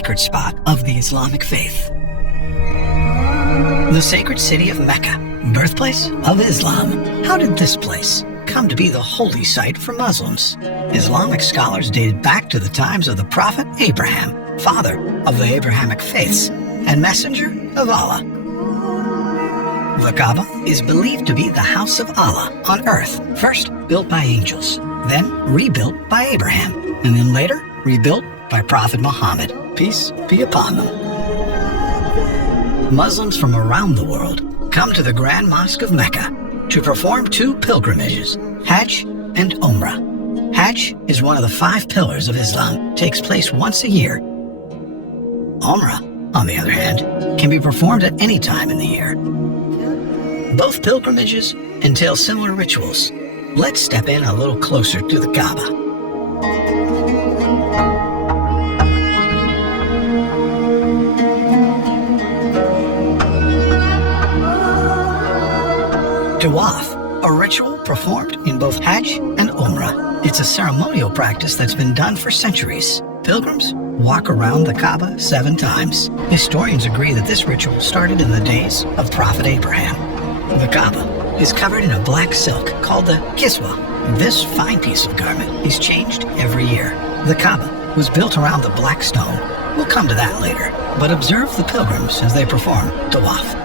sacred spot of the Islamic faith. The sacred city of Mecca, birthplace of Islam. How did this place come to be the holy site for Muslims? Islamic scholars dated back to the times of the Prophet Abraham, father of the Abrahamic faiths and messenger of Allah. The Kaaba is believed to be the house of Allah on earth, first built by angels, then rebuilt by Abraham, and then later rebuilt by Prophet Muhammad, peace be upon them. Muslims from around the world come to the Grand Mosque of Mecca to perform two pilgrimages, Hajj and Umrah. Hajj is one of the 5 pillars of Islam, takes place once a year. Umrah, on the other hand, can be performed at any time in the year. Both pilgrimages entail similar rituals. Let's step in a little closer to the Kaaba. Tawaf, a ritual performed in both Hajj and Umrah. It's a ceremonial practice that's been done for centuries. Pilgrims walk around the Kaaba 7 times. Historians agree that this ritual started in the days of Prophet Abraham. The Kaaba is covered in a black silk called the Kiswa. This fine piece of garment is changed every year. The Kaaba was built around the black stone. We'll come to that later, but observe the pilgrims as they perform Tawaf.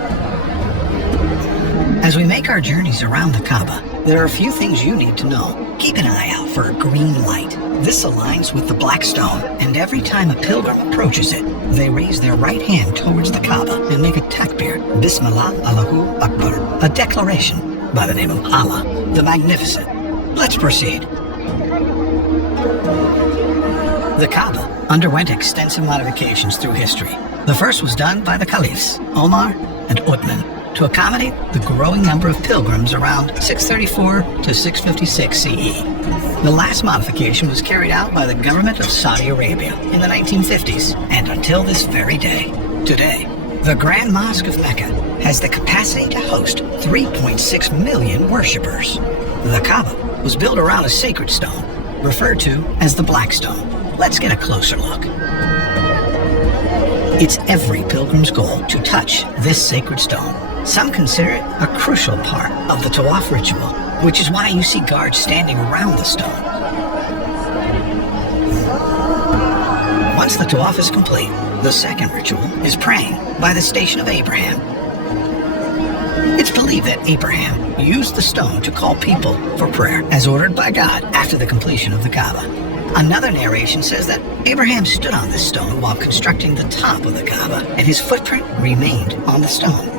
As we make our journeys around the Kaaba, there are a few things you need to know. Keep an eye out for a green light. This aligns with the black stone, and every time a pilgrim approaches it, they raise their right hand towards the Kaaba and make a takbir, Bismillah Allahu Akbar, a declaration by the name of Allah, the Magnificent. Let's proceed. The Kaaba underwent extensive modifications through history. The first was done by the caliphs, Omar and Uthman, to accommodate the growing number of pilgrims around 634 to 656 CE. The last modification was carried out by the government of Saudi Arabia in the 1950s, and until this very day. Today, the Grand Mosque of Mecca has the capacity to host 3.6 million worshippers. The Kaaba was built around a sacred stone, referred to as the Black Stone. Let's get a closer look. It's every pilgrim's goal to touch this sacred stone. Some consider it a crucial part of the Tawaf ritual, which is why you see guards standing around the stone. Once the Tawaf is complete, the second ritual is praying by the Station of Abraham. It's believed that Abraham used the stone to call people for prayer, as ordered by God after the completion of the Kaaba. Another narration says that Abraham stood on this stone while constructing the top of the Kaaba, and his footprint remained on the stone.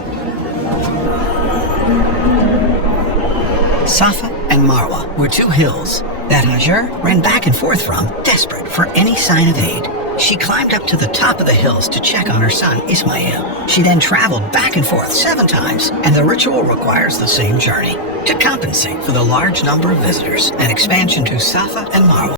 Safa and Marwa were 2 hills that Hajar ran back and forth from, desperate for any sign of aid. She climbed up to the top of the hills to check on her son, Ismail. She then traveled back and forth 7 times, and the ritual requires the same journey. To compensate for the large number of visitors, an expansion to Safa and Marwa